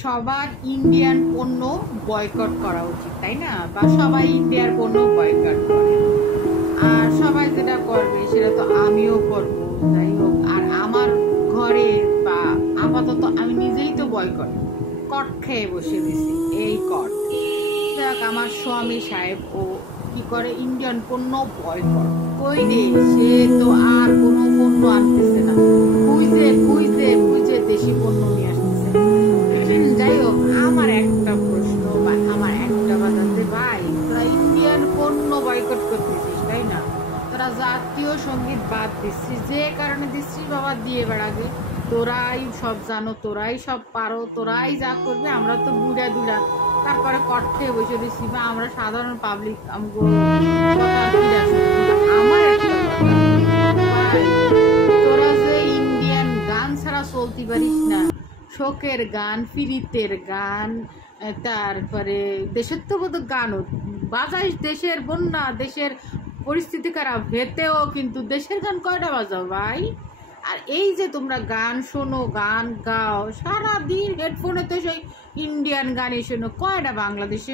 সবার ইন্ডিয়ান পণ্য বয়কট করা উচিত, তাই না? বা সবাই ইন্ডিয়ার পণ্য বয়কট করে, আর সবাই যেটা করবে সেটা তো আমিও করব। যাই হোক, আর আমার ঘরে বা আপাতত আমি নিজেই তো বয়কট কট খেয়ে বসে দিছি। এই কট দেখ, আমার স্বামী সাহেব ও কি করে, ইন্ডিয়ান পণ্য বয়কট কই রে, সে তো আর কোনো পণ্য আনতেছে না, খুঁজে খুঁজে খুঁজে দেশি পণ্য নিয়ে আসতেছে। যাই হোক, আমার একটা প্রশ্ন বা আমার একটা বাজাতে, ভাই তোরা ইন্ডিয়ান পণ্য বয়কট করতেছিস তাই না, তোরা জাতীয় সঙ্গীত বাদ দিচ্ছিস, যে কারণে দিচ্ছিস বাবা দিয়ে বেড়াবে, তোরাই সব জানো, তোরাই সব পারো, তোরাই যা করবে, আমরা তো বুড়া দুড়া তারপরে কটকে বসে দিচ্ছি, বা আমরা সাধারণ পাবলিক আমার একটা কথা, ভাই তোরা যে ইন্ডিয়ান গান ছাড়া চলতে পারিস না, শোকের গান, ফিরিতের গান, তারপরে দেশের তো বোধ গানও বাজাইস, দেশের বন্যা, দেশের পরিস্থিতি খারাপ হেতেও কিন্তু দেশের গান কয়টা বাজাও ভাই? আর এই যে তোমরা গান শোনো, গান গাও সারাদিন হেডফোনে, তো সেই ইন্ডিয়ান গানই শোনো, কয়টা বাংলাদেশি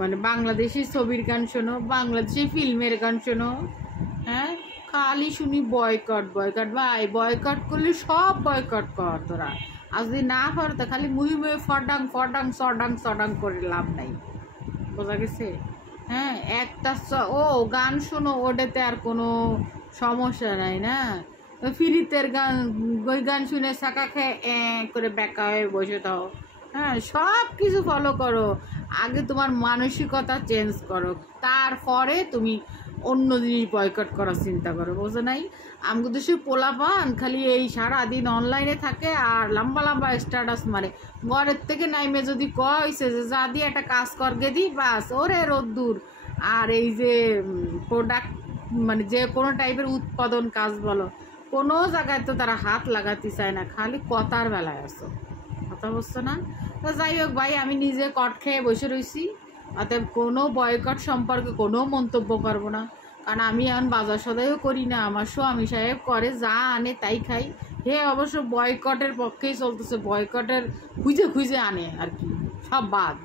মানে বাংলাদেশি ছবির গান শোনো, বাংলাদেশি ফিল্মের গান শোনো? হ্যাঁ, খালি শুনি বয়কট বয়কট। ভাই বয়কট করলে সব বয়কট কর তোরা, আর যদি না কর তো খালি মুহি মুহি ফডাং ফডাং সডাং সডাং করে লাভ নাই, বোঝা গেছে? হ্যাঁ, একটা ও গান শোনো, ওটাতে আর কোনো সমস্যা নাই না। ফিরিতের গান, ওই গান শুনে শাঁকা খেয়ে করে ব্যাকা হয়ে বসে থাও। হ্যাঁ, সব কিছু ফলো করো, আগে তোমার মানসিকতা চেঞ্জ করো, তারপরে তুমি অন্য জিনিস বয়কট করার চিন্তা করো, বোঝো নাই? আমাকে দেশে পোলাপান খালি এই সারাদিন অনলাইনে থাকে আর লম্বা লম্বা স্ট্যাটাস মারে, ঘরের থেকে নাইমে যদি কইছে যে যা দিয়ে একটা কাজ করগে দি, বাস ওরে রোদ্দুর। আর এই যে প্রোডাক্ট মানে যে কোনো টাইপের উৎপাদন কাজ বলো, কোনো জায়গায় তো তারা হাত লাগাতে চায় না, খালি কথার বেলায় আসো, কথা বুঝছো না? তো যাই হোক ভাই, আমি নিজে কট খেয়ে বসে রয়েছি, অতএব কোনো বয়কট সম্পর্কে কোনো মন্তব্য করবো না, কারণ আমি এখন বাজার সদাইও করি না, আমার স্বামী সাহেব করে, যা আনে তাই খাই। হে অবশ্য বয়কটের পক্ষেই চলতেছে, বয়কটের খুঁজে খুঁজে আনে আর কি, সব বাদ।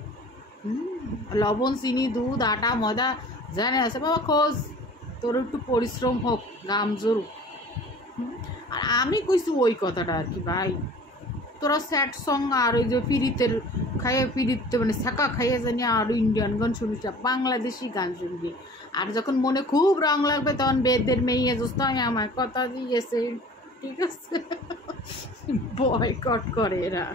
লবণ, চিনি, দুধ, আটা, ময়দা জানে আছে বাবা, খোঁজ, তোর একটু পরিশ্রম হোক, গাম জরুক। আর আমি কইছি ওই কথাটা আর কি, ভাই তোরা স্যাড সং আর ওই যে পিরিতের খাইয়ে, পিরিতে মানে ছাকা খাইয়ে জানি, আর ইন্ডিয়ান গান শুনিস, বাংলাদেশি গান শুনবি, আর যখন মনে খুব রং লাগবে তখন বেদের মেয়ে দোস্ত আমার কথা দিয়েছে, ঠিক আছে? বয়কট করে এরা।